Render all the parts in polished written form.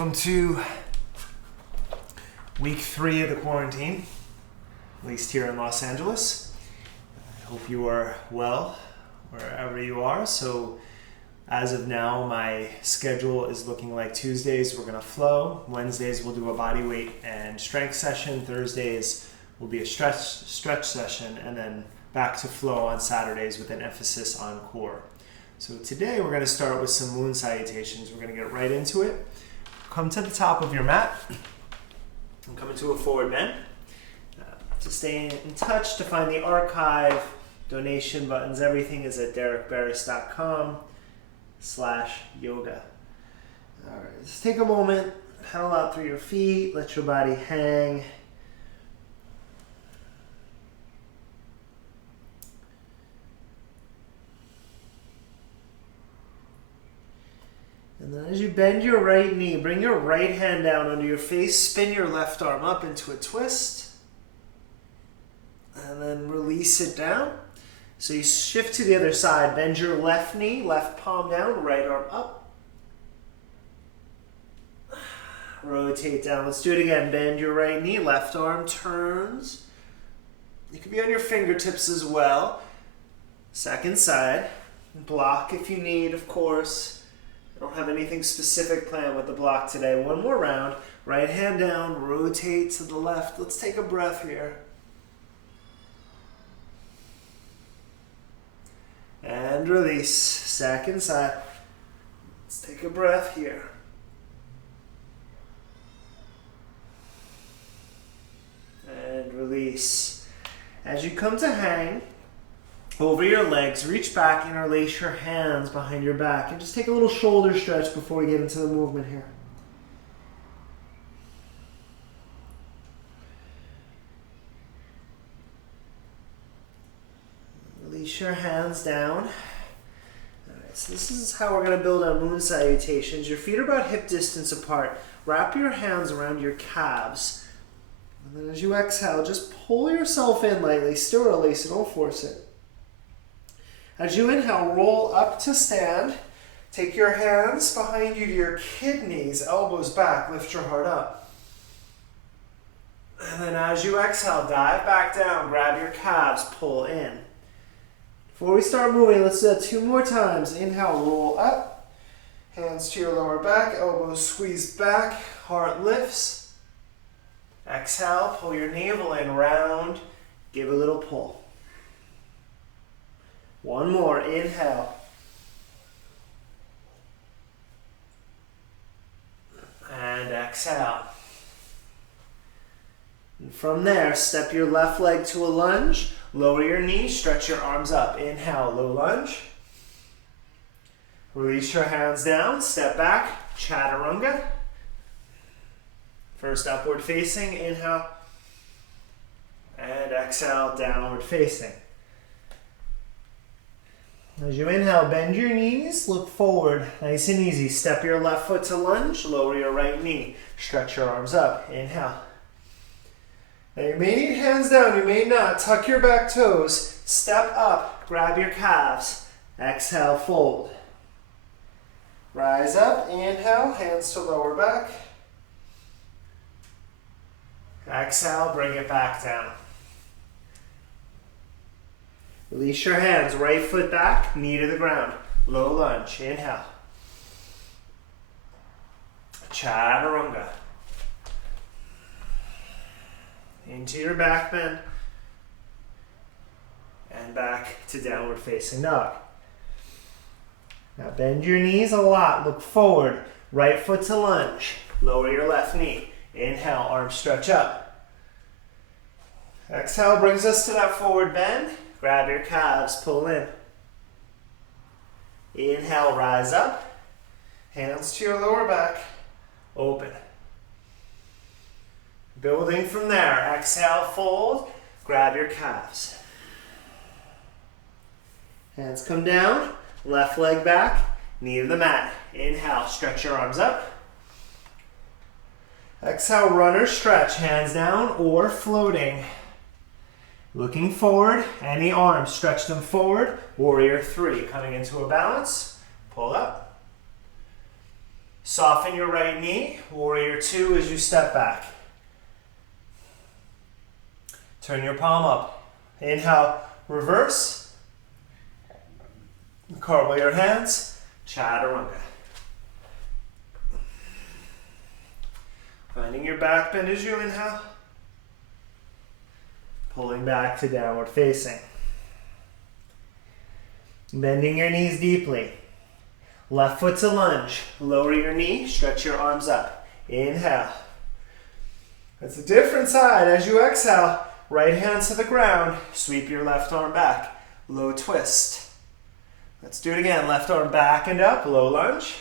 Welcome to week 3 of the quarantine, at least here in Los Angeles. I hope you are well wherever you are. So as of now, my schedule is looking like Tuesdays we're gonna flow, Wednesdays we'll do a body weight and strength session, Thursdays will be a stretch session, and then back to flow on Saturdays with an emphasis on core. So today we're going to start with some moon salutations. We're going to get right into it. Come to the top of your mat and come into a forward bend. To stay in touch, to find the archive, donation buttons, everything is at derekbarris.com/yoga. All right, just take a moment, pedal out through your feet, let your body hang. And then as you bend your right knee, bring your right hand down under your face, spin your left arm up into a twist, and then release it down. So you shift to the other side, bend your left knee, left palm down, right arm up. Rotate down. Let's do it again. Bend your right knee, left arm turns. You can be on your fingertips as well. Second side. Block if you need, of course. I don't have anything specific planned with the block today. One more round. Right hand down, rotate to the left. Let's take a breath here. And release. Second side. Let's take a breath here. And release. As you come to hang over your legs, reach back, interlace your hands behind your back, and just take a little shoulder stretch before we get into the movement here. Release your hands down. All right, so this is how we're going to build our moon salutations. Your feet are about hip distance apart. Wrap your hands around your calves. And then as you exhale, just pull yourself in lightly. Still release it, don't force it. As you inhale, roll up to stand. Take your hands behind you to your kidneys, elbows back, lift your heart up. And then as you exhale, dive back down, grab your calves, pull in. Before we start moving, let's do that 2 more times. Inhale, roll up. Hands to your lower back, elbows squeeze back, heart lifts. Exhale, pull your navel in, round, give a little pull. One more, inhale. And exhale. And from there, step your left leg to a lunge, lower your knee, stretch your arms up. Inhale, low lunge. Release your hands down, step back, chaturanga. First upward facing, inhale. And exhale, downward facing. As you inhale, bend your knees, look forward, nice and easy. Step your left foot to lunge, lower your right knee. Stretch your arms up, inhale. Now you may need hands down, you may not. Tuck your back toes, step up, grab your calves. Exhale, fold. Rise up, inhale, hands to lower back. Exhale, bring it back down. Release your hands, right foot back, knee to the ground. Low lunge, inhale. Chaturanga. Into your back bend. And back to downward facing dog. Now bend your knees a lot, look forward. Right foot to lunge. Lower your left knee. Inhale, arms stretch up. Exhale brings us to that forward bend. Grab your calves, pull in. Inhale, rise up. Hands to your lower back, open. Building from there, exhale, fold, grab your calves. Hands come down, left leg back, knee to the mat. Inhale, stretch your arms up. Exhale, runner stretch, hands down or floating. Looking forward, any arms, stretch them forward. Warrior 3, coming into a balance, pull up. Soften your right knee, warrior two as you step back. Turn your palm up. Inhale, reverse. Cartwheel your hands, chaturanga. Finding your back bend as you inhale. Pulling back to downward facing. Bending your knees deeply. Left foot to lunge. Lower your knee, stretch your arms up. Inhale. That's a different side. As you exhale, right hand to the ground, sweep your left arm back. Low twist. Let's do it again. Left arm back and up, low lunge.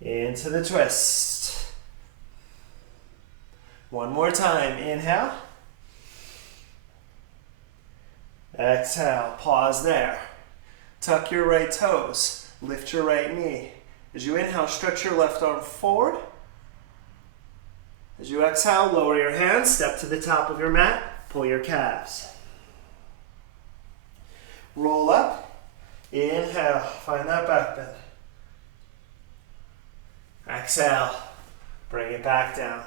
Into the twist. One more time. Inhale. Exhale. Pause there. Tuck your right toes. Lift your right knee. As you inhale, stretch your left arm forward. As you exhale, lower your hands, step to the top of your mat, pull your calves. Roll up. Inhale. Find that back bend. Exhale. Bring it back down.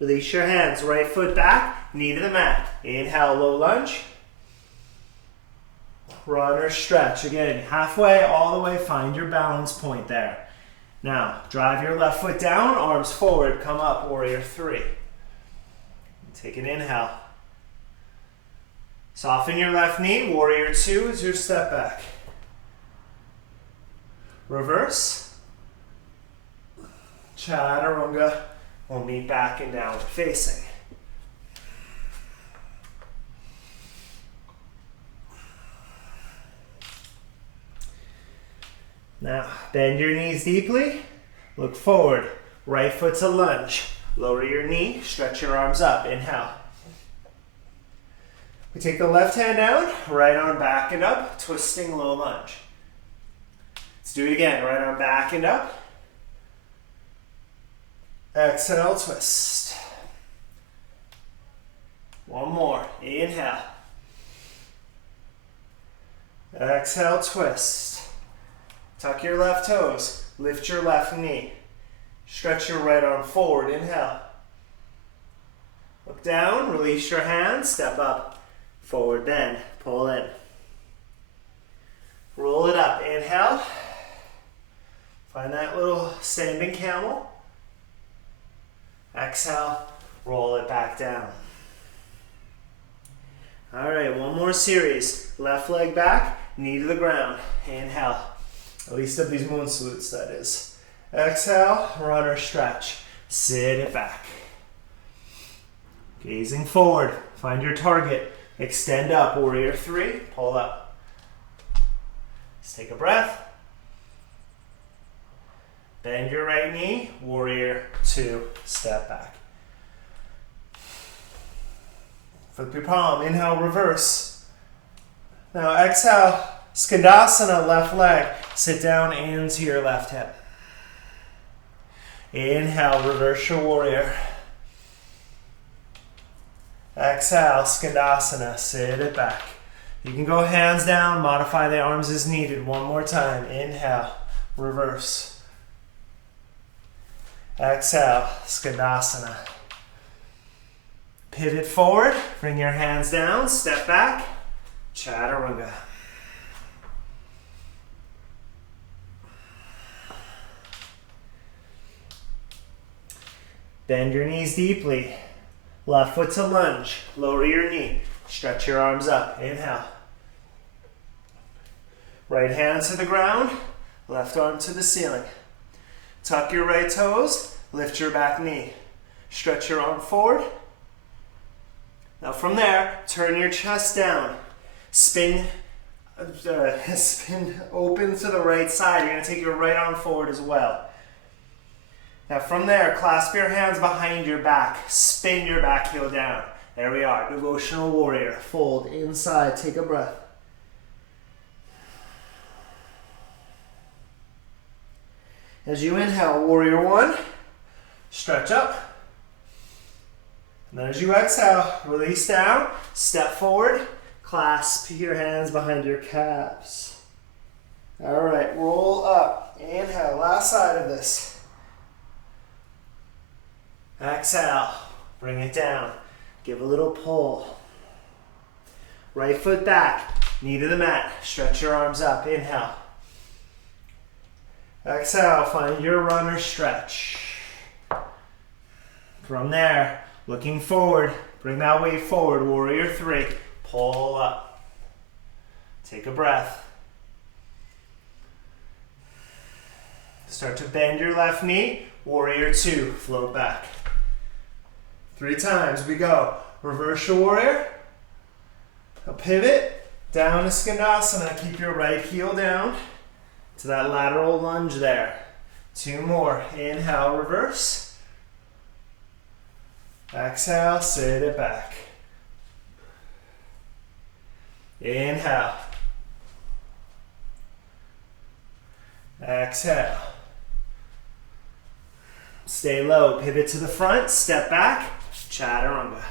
Release your hands. Right foot back, knee to the mat. Inhale, low lunge. Runner stretch. Again, halfway, all the way, find your balance point there. Now, drive your left foot down, arms forward, come up, warrior three. Take an inhale. Soften your left knee, warrior two as you step back. Reverse. Chaturanga. We'll meet back and downward facing. Now, bend your knees deeply. Look forward. Right foot to lunge. Lower your knee. Stretch your arms up. Inhale. We take the left hand down. Right arm back and up. Twisting low lunge. Let's do it again. Right arm back and up. Exhale, twist. One more. Inhale. Exhale, twist. Tuck your left toes. Lift your left knee. Stretch your right arm forward. Inhale. Look down. Release your hands. Step up. Forward bend. Pull in. Roll it up. Inhale. Find that little standing camel. Exhale. Roll it back down. All right, one more series. Left leg back. Knee to the ground. Inhale. At least of these moon salutes, that is. Exhale, runner stretch. Sit it back. Gazing forward. Find your target. Extend up, warrior three. Pull up. Let's take a breath. Bend your right knee. Warrior two. Step back. Flip your palm. Inhale, reverse. Now exhale. Skandasana, left leg. Sit down into your left hip. Inhale, reverse your warrior. Exhale, Skandasana, sit it back. You can go hands down, modify the arms as needed. One more time. Inhale, reverse. Exhale, Skandasana. Pivot forward, bring your hands down, step back, chaturanga. Bend your knees deeply. Left foot to lunge. Lower your knee. Stretch your arms up. Inhale. Right hand to the ground. Left arm to the ceiling. Tuck your right toes. Lift your back knee. Stretch your arm forward. Now from there, turn your chest down. Spin open to the right side. You're going to take your right arm forward as well. Now from there, clasp your hands behind your back. Spin your back heel down. There we are. Devotional warrior. Fold inside. Take a breath. As you inhale, warrior one. Stretch up. And then as you exhale, release down. Step forward. Clasp your hands behind your calves. All right, roll up. Inhale, last side of this. Exhale, bring it down. Give a little pull. Right foot back, knee to the mat. Stretch your arms up. Inhale. Exhale, find your runner stretch. From there, looking forward, bring that weight forward. Warrior three. Pull up. Take a breath. Start to bend your left knee. Warrior two. Float back. 3 times. We go. Reverse your warrior. A pivot. Down to Skandasana. Keep your right heel down to that lateral lunge there. 2 more. Inhale, reverse. Exhale, sit it back. Inhale. Exhale. Stay low. Pivot to the front. Step back. Chaturanga.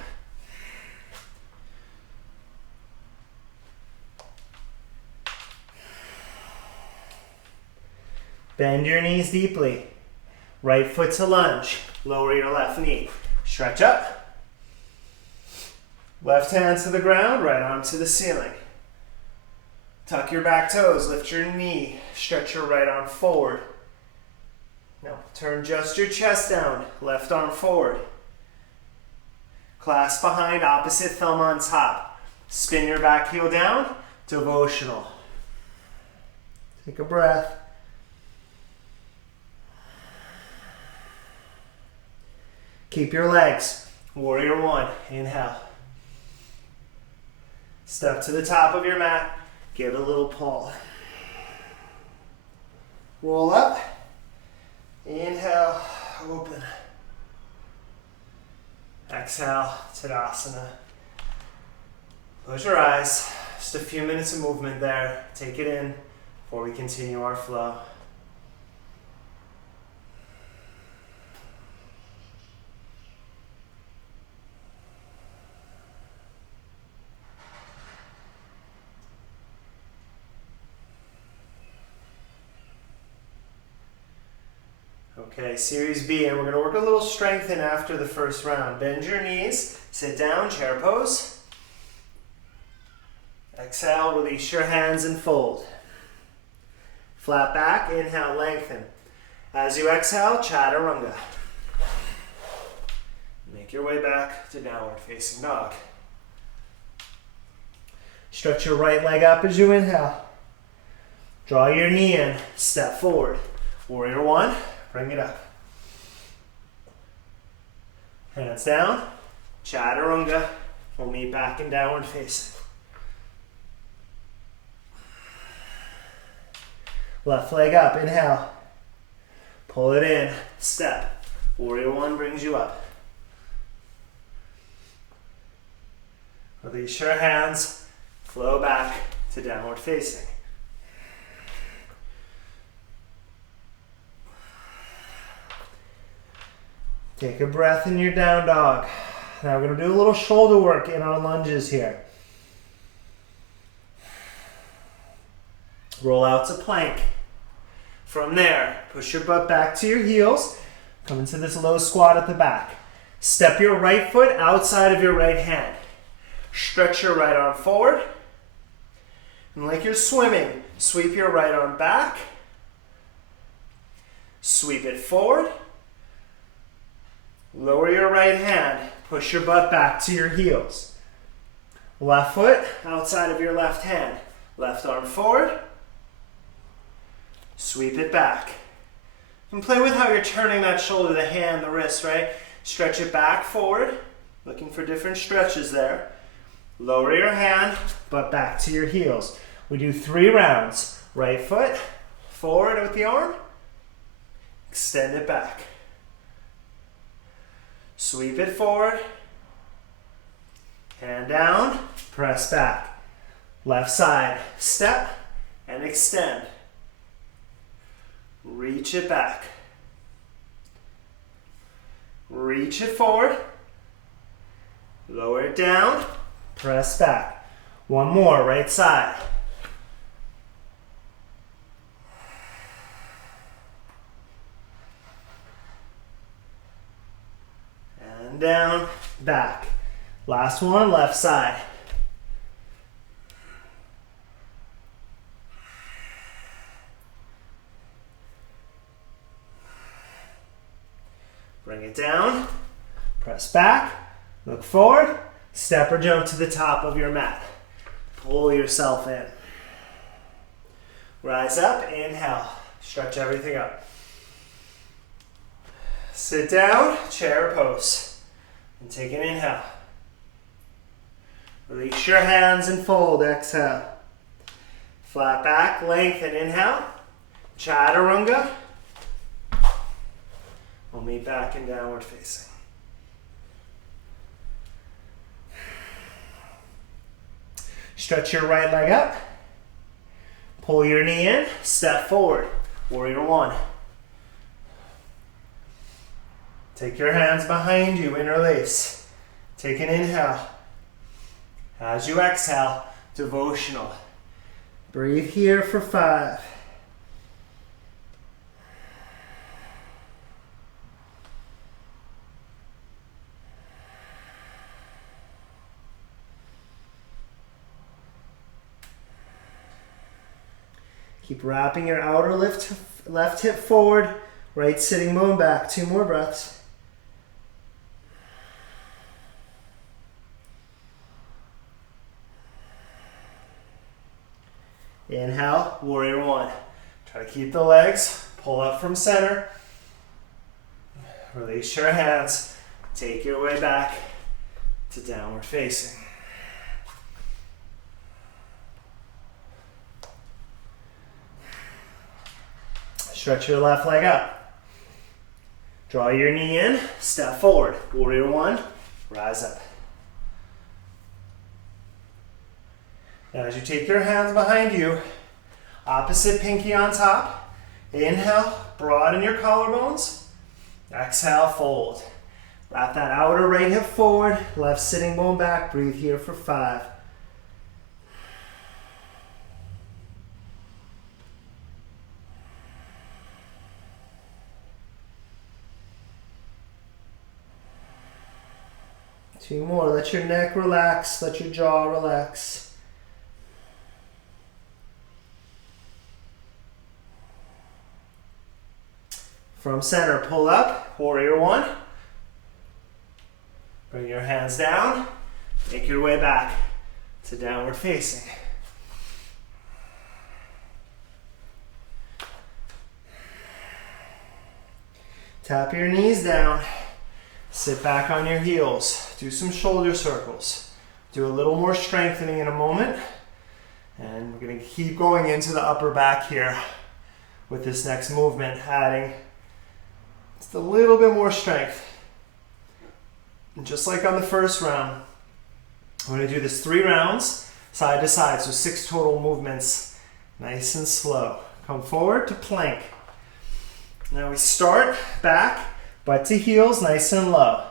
Bend your knees deeply. Right foot to lunge. Lower your left knee. Stretch up. Left hand to the ground, right arm to the ceiling. Tuck your back toes, lift your knee, stretch your right arm forward. Now turn just your chest down, left arm forward. Clasp behind, opposite thumb on top. Spin your back heel down, devotional. Take a breath. Keep your legs. Warrior one. Inhale. Step to the top of your mat. Give it a little pull. Roll up. Inhale. Open. Exhale. Tadasana. Close your eyes. Just a few minutes of movement there. Take it in before we continue our flow. Okay, Series B, and we're going to work a little strength in after the first round. Bend your knees, sit down, chair pose. Exhale, release your hands and fold. Flat back, inhale, lengthen. As you exhale, chaturanga. Make your way back to downward facing dog. Stretch your right leg up as you inhale. Draw your knee in, step forward. Warrior one. Bring it up. Hands down. Chaturanga. We'll meet back in downward facing. Left leg up. Inhale. Pull it in. Step. Warrior one brings you up. Release your hands. Flow back to downward facing. Take a breath in your down dog. Now we're going to do a little shoulder work in our lunges here. Roll out to plank. From there, push your butt back to your heels. Come into this low squat at the back. Step your right foot outside of your right hand. Stretch your right arm forward. And like you're swimming, sweep your right arm back. Sweep it forward. Lower your right hand, push your butt back to your heels. Left foot outside of your left hand. Left arm forward. Sweep it back. And play with how you're turning that shoulder, the hand, the wrist, right? Stretch it back forward. Looking for different stretches there. Lower your hand, butt back to your heels. We do 3 rounds. Right foot forward with the arm. Extend it back. Sweep it forward, hand down, press back. Left side, step and extend. Reach it back. Reach it forward, lower it down, press back. One more, right side. down, back. Last one, left side. Bring it down, press back, look forward, step or jump to the top of your mat. Pull yourself in. Rise up, inhale, stretch everything up. Sit down, chair pose, and take an inhale. Release your hands and fold, exhale. Flat back, lengthen, inhale. Chaturanga. We'll meet back in downward facing. Stretch your right leg up. Pull your knee in, step forward. Warrior one. Take your hands behind you, interlace. Take an inhale. As you exhale, devotional. Breathe here for 5. Keep wrapping your outer left hip forward, right sitting bone back. 2 more breaths. Inhale, warrior one. Try to keep the legs, pull up from center. Release your hands, take your way back to downward facing. Stretch your left leg up. Draw your knee in, step forward. Warrior one, rise up. Now as you take your hands behind you, opposite pinky on top. Inhale, broaden your collarbones. Exhale, fold. Wrap that outer right hip forward, left sitting bone back. Breathe here for 5. Two more. Let your neck relax. Let your jaw relax. From center, pull up. Warrior one. Bring your hands down. Make your way back to downward facing. Tap your knees down. Sit back on your heels. Do some shoulder circles. Do a little more strengthening in a moment. And we're going to keep going into the upper back here with this next movement, adding just a little bit more strength. And just like on the first round, I'm going to do this 3 rounds, side to side, so 6 total movements, nice and slow. Come forward to plank. Now we start back, butt to heels, nice and low.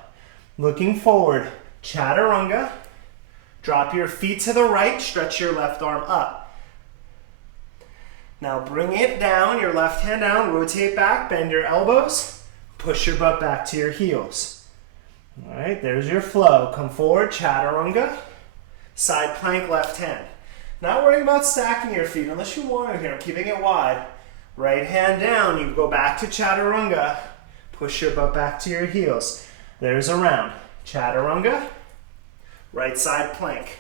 Looking forward, chaturanga. Drop your feet to the right, stretch your left arm up. Now bring it down, your left hand down, rotate back, bend your elbows, push your butt back to your heels. All right, there's your flow. Come forward, chaturanga, side plank, left hand. Not worrying about stacking your feet unless you want to here. I'm keeping it wide. Right hand down, you go back to chaturanga, push your butt back to your heels. There's a round. Chaturanga, right side plank.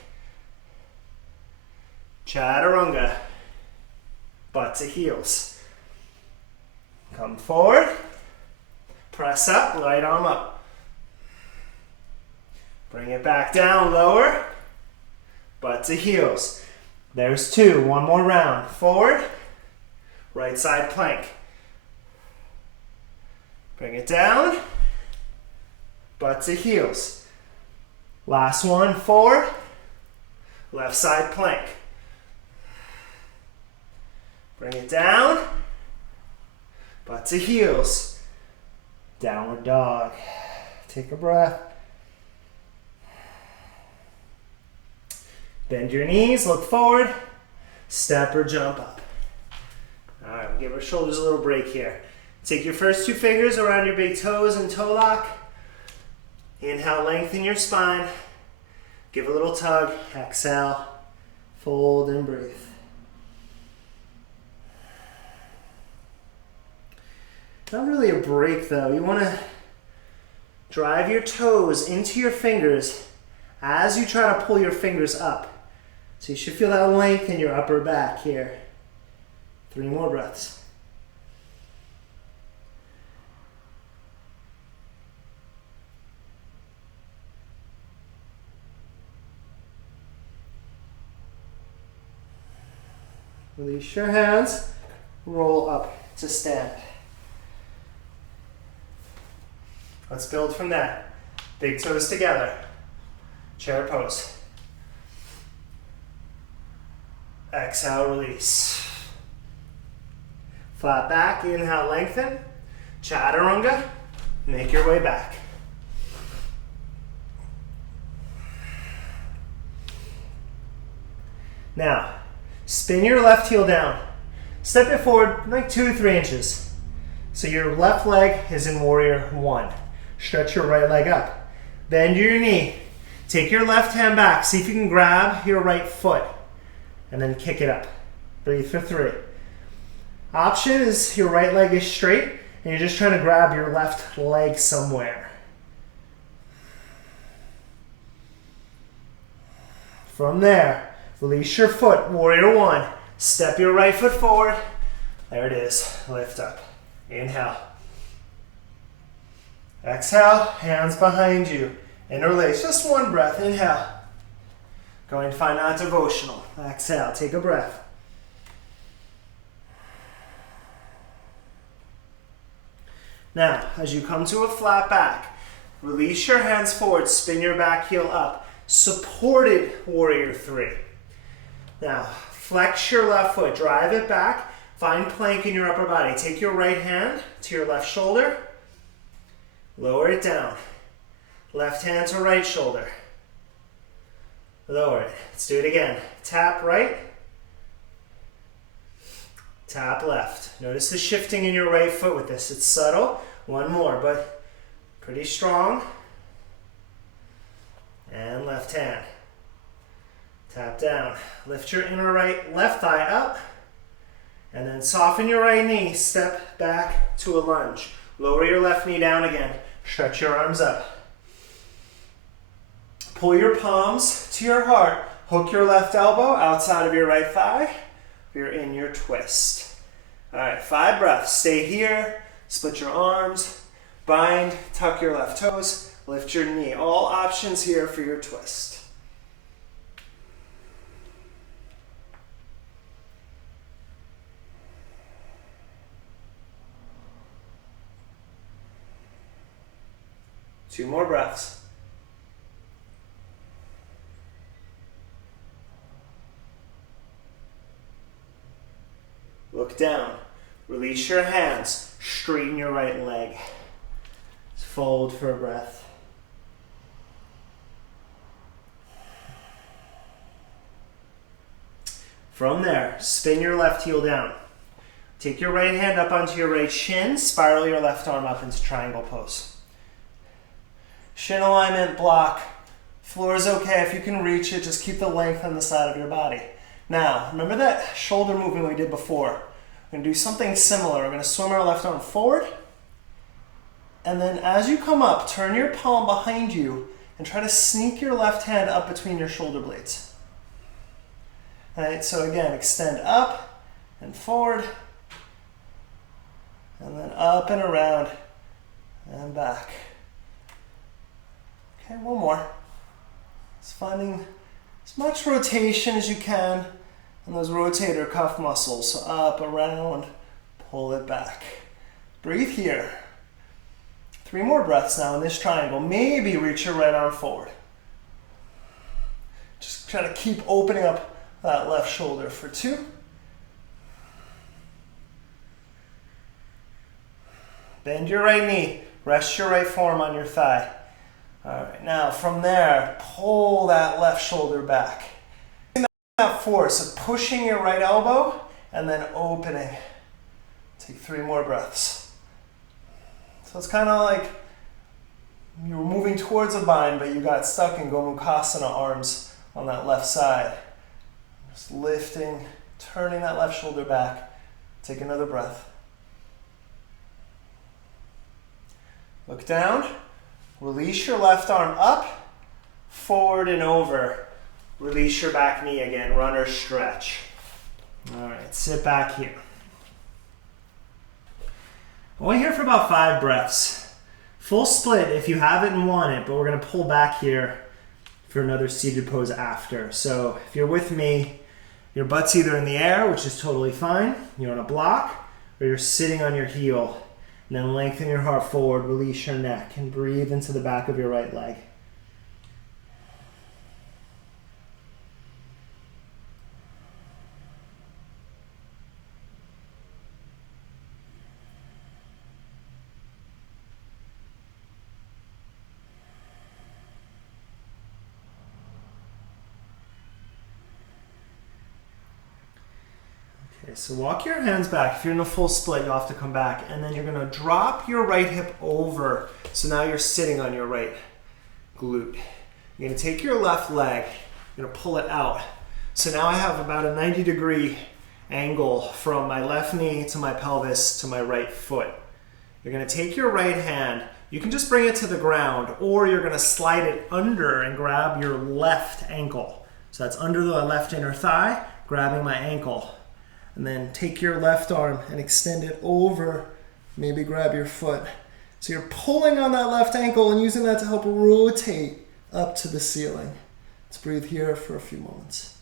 Chaturanga, butt to heels. Come forward, press up, right arm up. Bring it back down, lower, butt to heels. There's 2, 1 more round. Forward, right side plank. Bring it down, butt to heels. Last one, forward, left side plank. Bring it down, butt to heels. Downward dog. Take a breath. Bend your knees, look forward, step or jump up. All right, we'll give our shoulders a little break here. Take your first 2 fingers around your big toes and toe lock. Inhale, lengthen your spine. Give a little tug. Exhale, fold and breathe. Not really a break though. You want to drive your toes into your fingers as you try to pull your fingers up. So you should feel that length in your upper back here. 3 more breaths. Release your hands, roll up to stand. Let's build from that. Big toes together. Chair pose. Exhale, release. Flat back, inhale, lengthen. Chaturanga, make your way back. Now, spin your left heel down. Step it forward like 2 to 3 inches. So your left leg is in warrior 1. Stretch your right leg up. Bend your knee. Take your left hand back. See if you can grab your right foot. And then kick it up. Breathe for 3. Option is your right leg is straight and you're just trying to grab your left leg somewhere. From there, release your foot, warrior 1. Step your right foot forward. There it is. Lift up. Inhale. Exhale, hands behind you. Interlace, just 1 breath. Inhale. Going to find that devotional. Exhale, take a breath. Now, as you come to a flat back, release your hands forward, spin your back heel up. Supported warrior 3. Now, flex your left foot, drive it back, find plank in your upper body. Take your right hand to your left shoulder, lower it down. Left hand to right shoulder. Lower it. Let's do it again. Tap right. Tap left. Notice the shifting in your right foot with this. It's subtle. 1 more, but pretty strong. And left hand. Tap down. Lift your inner right left thigh up. And then soften your right knee. Step back to a lunge. Lower your left knee down again. Stretch your arms up. Pull your palms to your heart. Hook your left elbow outside of your right thigh. You're in your twist. All right, 5 breaths. Stay here. Split your arms. Bind. Tuck your left toes. Lift your knee. All options here for your twist. Two more breaths. Look down. Release your hands. Straighten your right leg. Fold for a breath. From there, spin your left heel down. Take your right hand up onto your right shin. Spiral your left arm up into triangle pose. Shin alignment, block. Floor is okay. If you can reach it, just keep the length on the side of your body. Now, remember that shoulder movement we did before? We're going to do something similar. We're going to swim our left arm forward. And then as you come up, turn your palm behind you and try to sneak your left hand up between your shoulder blades. All right, so again, extend up and forward. And then up and around and back. Okay, 1 more. Just finding as much rotation as you can in those rotator cuff muscles. So up, around, pull it back. Breathe here. 3 more breaths now in this triangle. Maybe reach your right arm forward. Just try to keep opening up that left shoulder for 2. Bend your right knee. Rest your right forearm on your thigh. All right, now from there, pull that left shoulder back. That force of pushing your right elbow and then opening. Take 3 more breaths. So it's kind of like you're moving moving towards a bind, but you got stuck in Gomukhasana arms on that left side. Just lifting, turning that left shoulder back. Take another breath. Look down. Release your left arm up, forward and over. Release your back knee again, runner stretch. All right, sit back here. Only here for about 5 breaths. Full split if you have it and want it, but we're gonna pull back here for another seated pose after. So if you're with me, your butt's either in the air, which is totally fine, you're on a block, or you're sitting on your heel. And then lengthen your heart forward, release your neck, and breathe into the back of your right leg. Okay, so walk your hands back. If you're in a full split, you'll have to come back. And then you're gonna drop your right hip over. So now you're sitting on your right glute. You're gonna take your left leg, you're gonna pull it out. So now I have about a 90-degree angle from my left knee to my pelvis to my right foot. You're gonna take your right hand, you can just bring it to the ground, or you're gonna slide it under and grab your left ankle. So that's under the left inner thigh, grabbing my ankle. And then take your left arm and extend it over, maybe grab your foot. So you're pulling on that left ankle and using that to help rotate up to the ceiling. Let's breathe here for a few moments.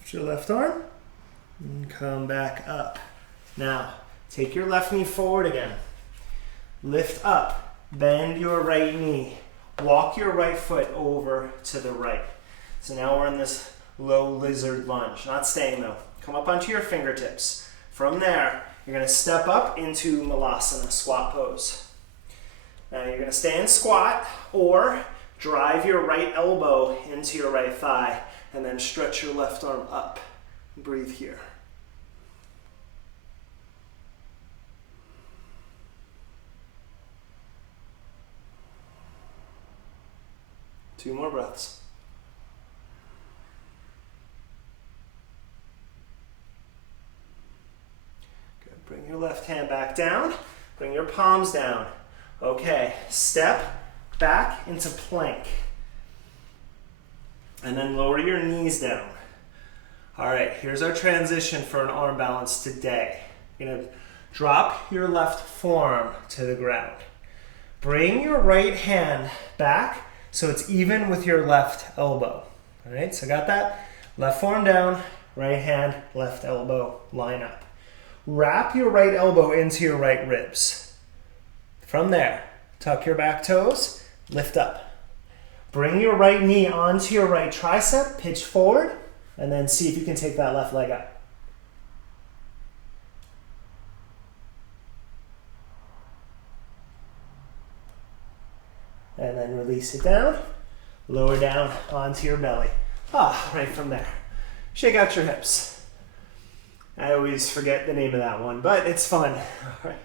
Lift your left arm and come back up. Now, take your left knee forward again. Lift up, bend your right knee. Walk your right foot over to the right. So now we're in this low lizard lunge. Not staying though. Come up onto your fingertips. From there, you're gonna step up into Malasana, squat pose. Now you're gonna stay in squat or drive your right elbow into your right thigh and then stretch your left arm up. Breathe here. Two more breaths. Good. Bring your left hand back down. Bring your palms down. Okay, step back into plank. And then lower your knees down. All right, here's our transition for an arm balance today. You're gonna drop your left forearm to the ground. Bring your right hand back so it's even with your left elbow. All right, so got that? Left forearm down, right hand, left elbow, line up. Wrap your right elbow into your right ribs. From there, tuck your back toes, lift up. Bring your right knee onto your right tricep, pitch forward, and then see if you can take that left leg up. And then release it down, lower down onto your belly. Right from there. Shake out your hips. I always forget the name of that one, but it's fun. All right.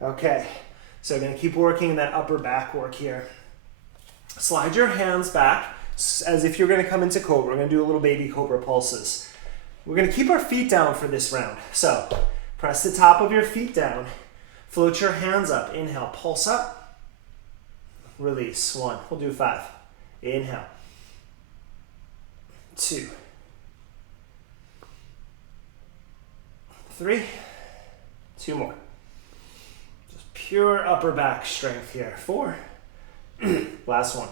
Okay, so I'm gonna keep working that upper back work here. Slide your hands back as if you're gonna come into cobra. We're gonna do a little baby cobra pulses. We're gonna keep our feet down for this round. So press the top of your feet down, float your hands up, inhale, pulse up, release, 1, we'll do 5. Inhale, 2, 3, 2 more. Just pure upper back strength here, 4, last one.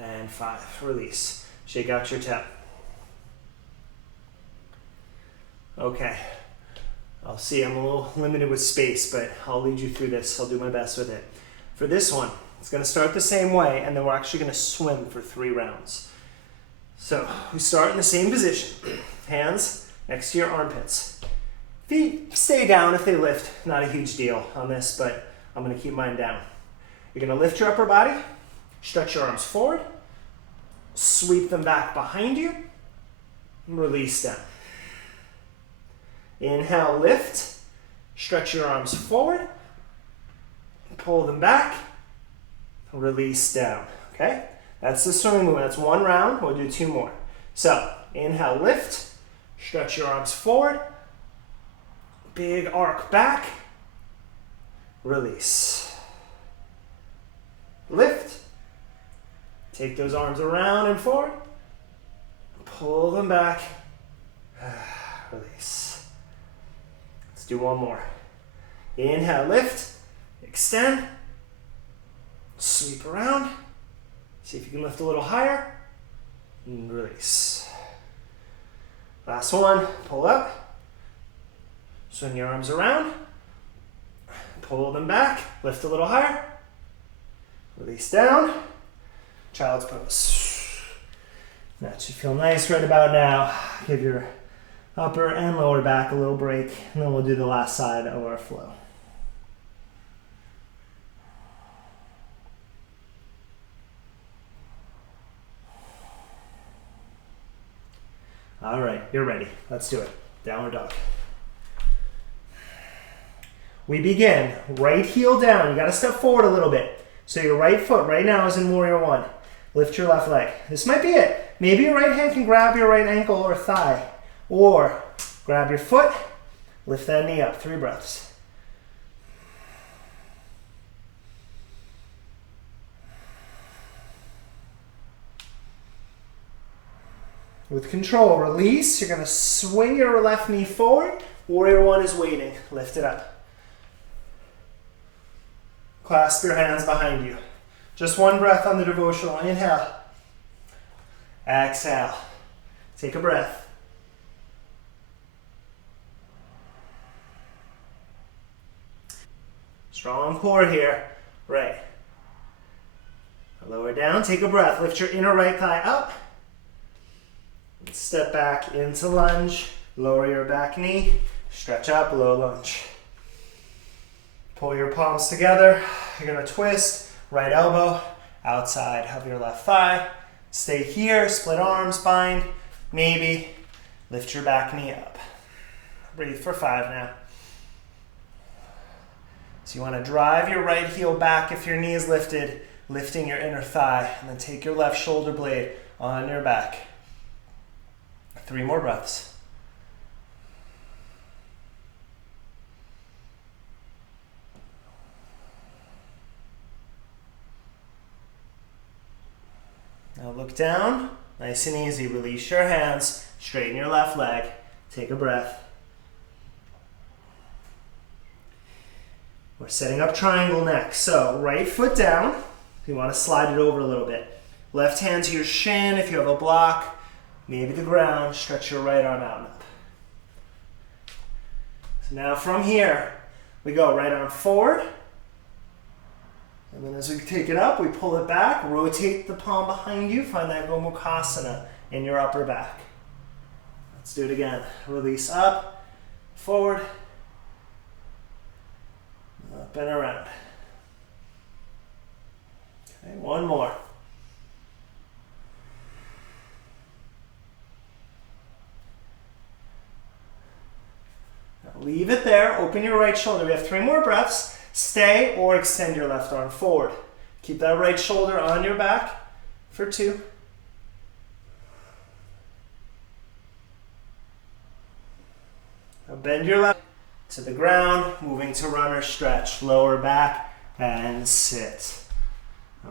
And 5, release. Shake out your tail. Okay, I'll see, I'm a little limited with space, but I'll lead you through this. I'll do my best with it. For this one, it's gonna start the same way, and then we're actually gonna swim for 3 rounds. So we start in the same position. Hands next to your armpits. Feet stay down if they lift. Not a huge deal on this, but I'm going to keep mine down. You're going to lift your upper body, stretch your arms forward, sweep them back behind you, and release down. Inhale, lift, stretch your arms forward, pull them back, release down, okay? That's the swimming movement. That's one round. We'll do two more. So, inhale, lift, stretch your arms forward, big arc back, release. Lift, take those arms around and forward, pull them back, release. Let's do one more. Inhale, lift, extend, sweep around, see if you can lift a little higher, and release. Last one, pull up, swing your arms around, pull them back, lift a little higher, release down, child's pose. That should feel nice right about now. Give your upper and lower back a little break, and then we'll do the last side of our flow. All right, you're ready. Let's do it. Downward dog. We begin right heel down. You got to step forward a little bit. So your right foot right now is in warrior one. Lift your left leg. This might be it. Maybe your right hand can grab your right ankle or thigh. Or grab your foot, lift that knee up. 3 breaths. With control, release. You're going to swing your left knee forward. Warrior one is waiting. Lift it up. Clasp your hands behind you. Just one breath on the devotional. Inhale. Exhale. Take a breath. Strong core here. Right. Lower down. Take a breath. Lift your inner right thigh up. Step back into lunge. Lower your back knee. Stretch up, low lunge. Pull your palms together. You're going to twist. Right elbow outside of your left thigh. Stay here. Split arms, bind. Maybe lift your back knee up. Breathe for 5 now. So you want to drive your right heel back if your knee is lifted, lifting your inner thigh, and then take your left shoulder blade on your back. 3 more breaths. Now look down, nice and easy. Release your hands, straighten your left leg, take a breath. We're setting up triangle next. So right foot down, you want to slide it over a little bit. Left hand to your shin if you have a block, maybe the ground, stretch your right arm out and up. So now from here, we go right arm forward. And then as we take it up, we pull it back, rotate the palm behind you, find that Gomukhasana in your upper back. Let's do it again. Release up, forward, up and around. Okay, one more. Now leave it there, open your right shoulder. We have 3 more breaths. Stay or extend your left arm forward. Keep that right shoulder on your back for 2. Now bend your left to the ground, moving to runner stretch. Lower back and sit.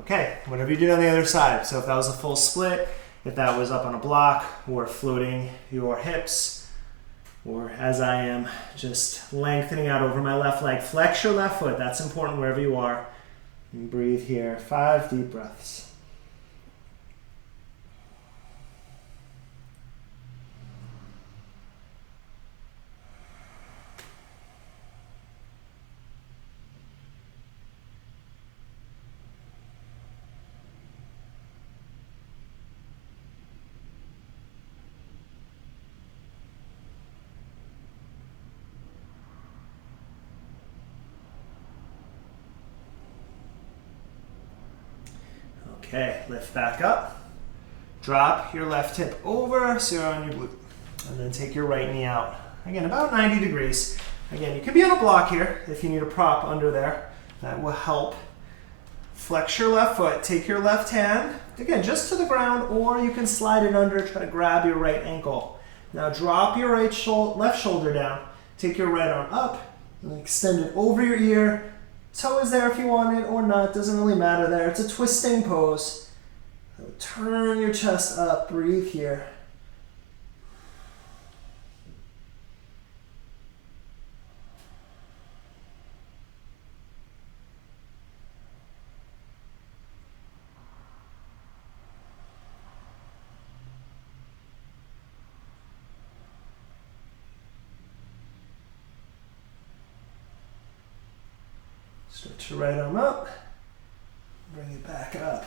Okay, whatever you did on the other side. So if that was a full split, if that was up on a block, or floating your hips, or as I am, just lengthening out over my left leg. Flex your left foot. That's important wherever you are. And breathe here. 5 deep breaths. Okay, lift back up. Drop your left hip over so you're on your glute. And then take your right knee out. Again, about 90 degrees. Again, you could be on a block here if you need a prop under there. That will help. Flex your left foot. Take your left hand, again, just to the ground, or you can slide it under, try to grab your right ankle. Now drop your left shoulder down. Take your right arm up and extend it over your ear. Toe is there if you want it or not. Doesn't really matter there. It's a twisting pose. So turn your chest up. Breathe here. Stretch your right arm up, bring it back up.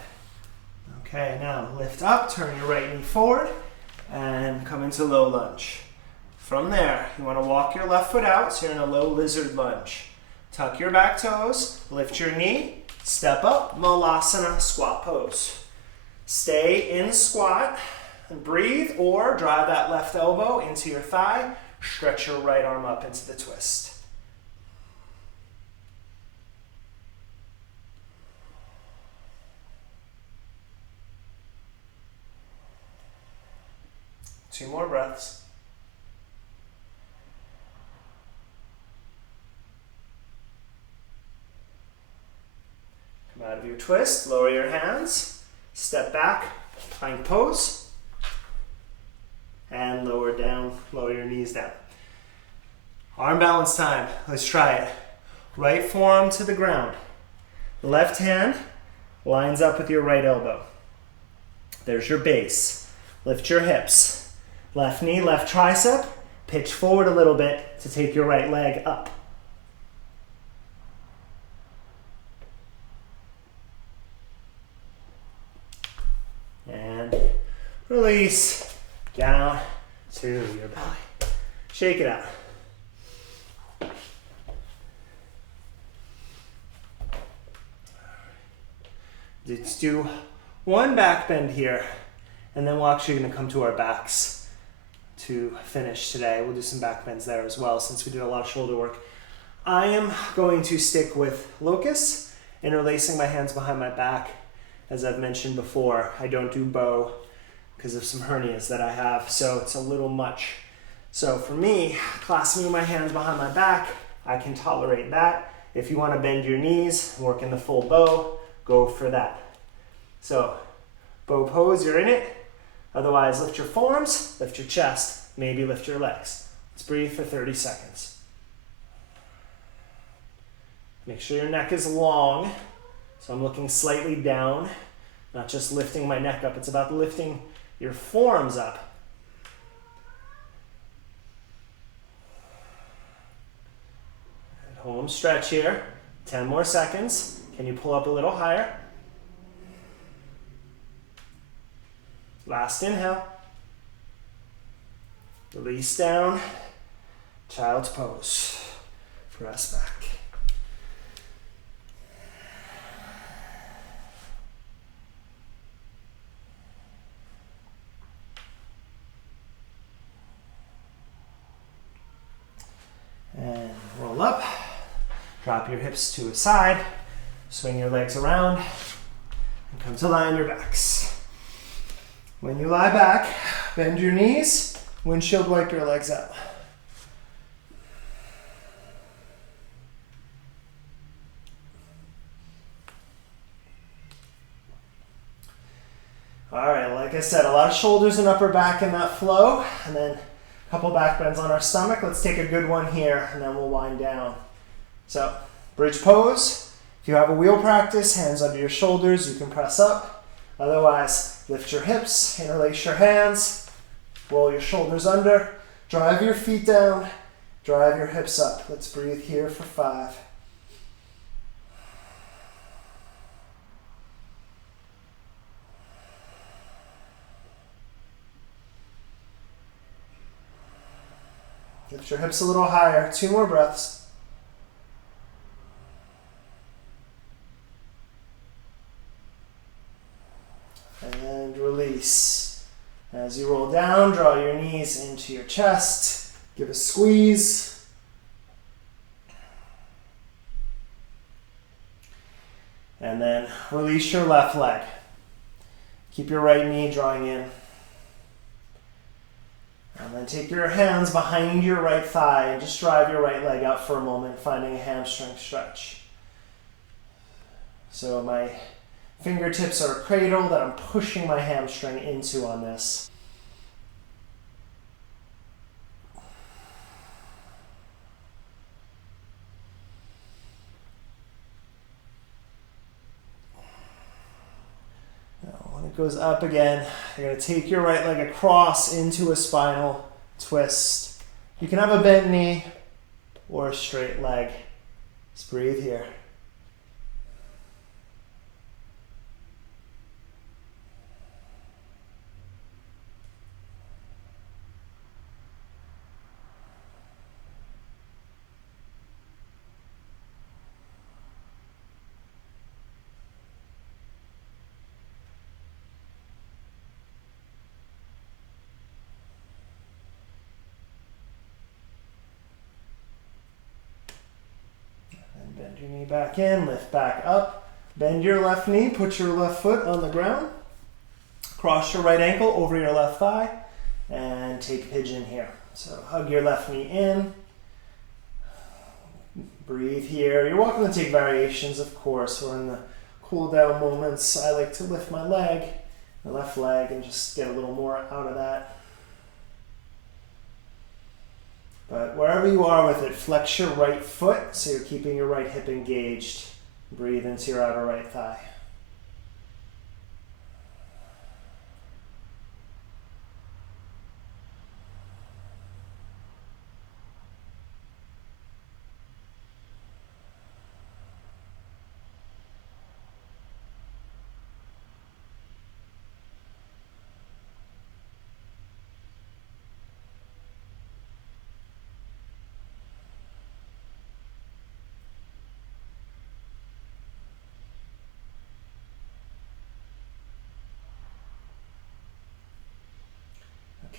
Okay, now lift up, turn your right knee forward, and come into low lunge. From there, you want to walk your left foot out, so you're in a low lizard lunge. Tuck your back toes, lift your knee, step up, Malasana squat pose. Stay in squat and breathe, or drive that left elbow into your thigh, stretch your right arm up into the twist. Two more breaths. Come out of your twist, lower your hands, step back, plank pose, and lower down, lower your knees down. Arm balance time, let's try it. Right forearm to the ground. Left hand lines up with your right elbow. There's your base. Lift your hips. Left knee, left tricep, pitch forward a little bit to take your right leg up. And release down to your belly. Shake it out. Let's do one back bend here, and then we're actually going to come to our backs to finish today. We'll do some back bends there as well since we did a lot of shoulder work. I am going to stick with locust, interlacing my hands behind my back. As I've mentioned before, I don't do bow because of some hernias that I have, so it's a little much. So for me, clasping my hands behind my back, I can tolerate that. If you want to bend your knees, work in the full bow, go for that. So bow pose, you're in it. Otherwise, lift your forearms, lift your chest, maybe lift your legs. Let's breathe for 30 seconds. Make sure your neck is long. So I'm looking slightly down, not just lifting my neck up. It's about lifting your forearms up. At home stretch here. 10 more seconds. Can you pull up a little higher? Last inhale. Release down. Child's pose. Press back. And roll up. Drop your hips to a side. Swing your legs around. And come to lie on your backs. When you lie back, bend your knees, windshield wipe your legs out. All right, like I said, a lot of shoulders and upper back in that flow, and then a couple back bends on our stomach. Let's take a good one here, and then we'll wind down. So, bridge pose. If you have a wheel practice, hands under your shoulders, you can press up. Otherwise, lift your hips, interlace your hands, roll your shoulders under, drive your feet down, drive your hips up. Let's breathe here for 5. Lift your hips a little higher. 2 more breaths. down, draw your knees into your chest, give a squeeze. And then release your left leg. Keep your right knee drawing in. And then take your hands behind your right thigh and just drive your right leg up for a moment, finding a hamstring stretch. So my fingertips are a cradle that I'm pushing my hamstring into on this. When it goes up again, you're going to take your right leg across into a spinal twist. You can have a bent knee or a straight leg. Just breathe here. Bend your knee back in, lift back up. Bend your left knee, put your left foot on the ground. Cross your right ankle over your left thigh and take pigeon here. So hug your left knee in. Breathe here. You're welcome to take variations, of course, or in the cool down moments. I like to lift my leg, my left leg, and just get a little more out of that. But wherever you are with it, flex your right foot so you're keeping your right hip engaged. Breathe into your outer right thigh.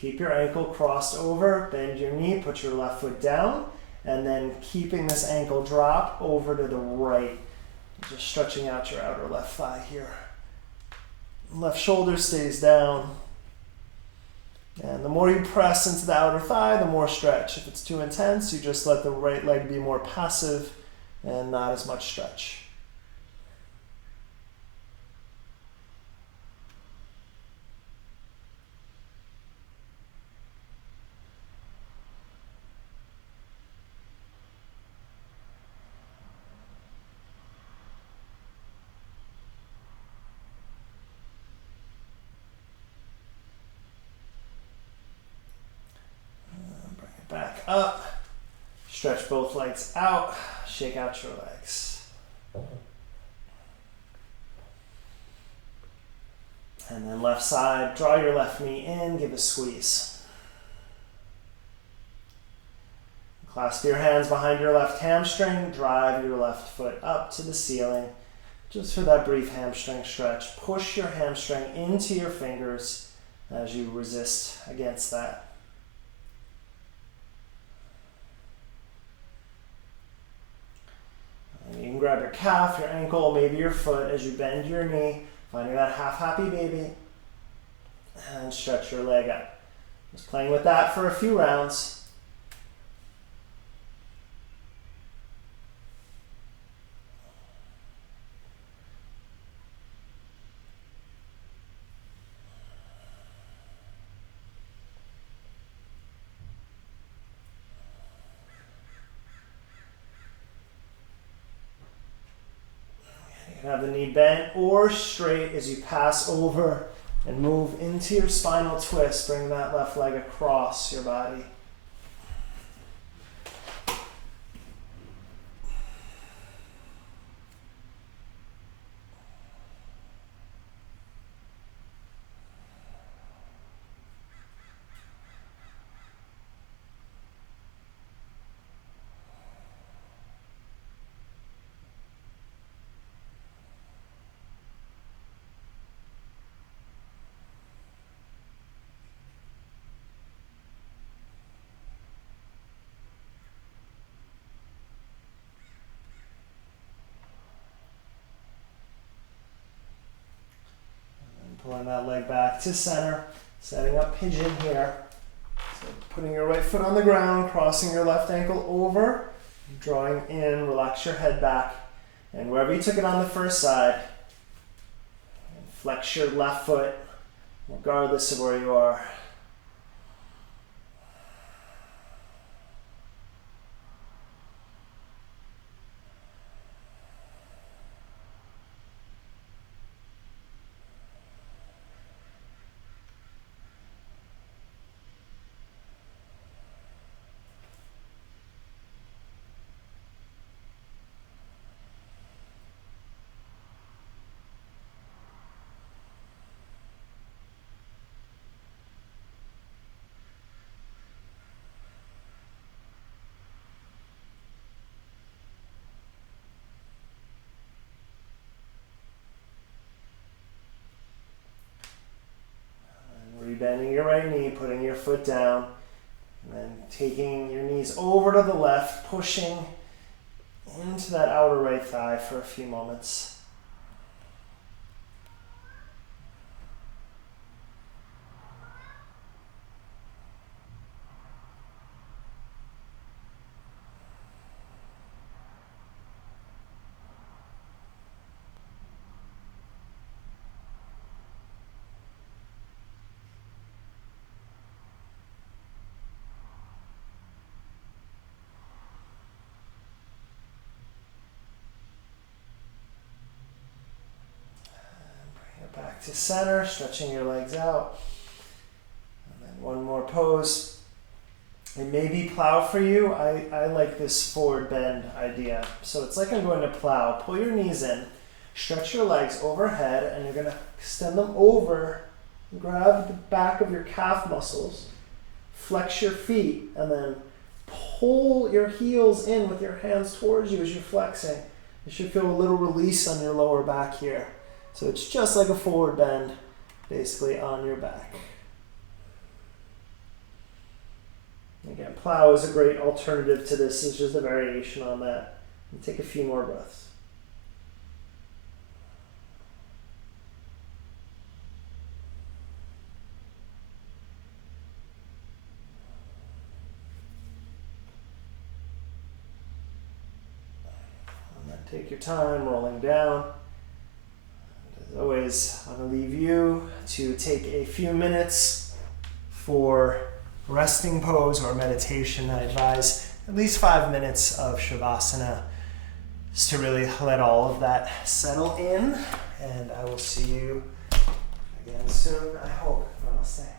Keep your ankle crossed over, bend your knee, put your left foot down, and then keeping this ankle drop over to the right. Just stretching out your outer left thigh here. Left shoulder stays down. And the more you press into the outer thigh, the more stretch. If it's too intense, you just let the right leg be more passive and not as much stretch. Back up, stretch both legs out, shake out your legs. And then left side, draw your left knee in, give a squeeze. Clasp your hands behind your left hamstring, drive your left foot up to the ceiling. Just for that brief hamstring stretch, push your hamstring into your fingers as you resist against that. And you can grab your calf, your ankle, maybe your foot as you bend your knee, finding that half happy baby, and stretch your leg up. Just playing with that for a few rounds. Have the knee bent or straight as you pass over and move into your spinal twist. Bring that left leg across your body. Rolling that leg back to center, setting up pigeon here. So putting your right foot on the ground, crossing your left ankle over, drawing in, relax your head back. And wherever you took it on the first side, flex your left foot, regardless of where you are. Bending your right knee, putting your foot down, and then taking your knees over to the left, pushing into that outer right thigh for a few moments. Back to center, stretching your legs out. And then one more pose. It may be plow for you. I like this forward bend idea. So it's like I'm going to plow. Pull your knees in, stretch your legs overhead, and you're going to extend them over. Grab the back of your calf muscles, flex your feet, and then pull your heels in with your hands towards you as you're flexing. You should feel a little release on your lower back here. So it's just like a forward bend, basically on your back. Again, plow is a great alternative to this. It's just a variation on that. And take a few more breaths. And then take your time rolling down. As always, I'm going to leave you to take a few minutes for resting pose or meditation. I advise at least 5 minutes of Shavasana just to really let all of that settle in. And I will see you again soon, I hope. Namaste.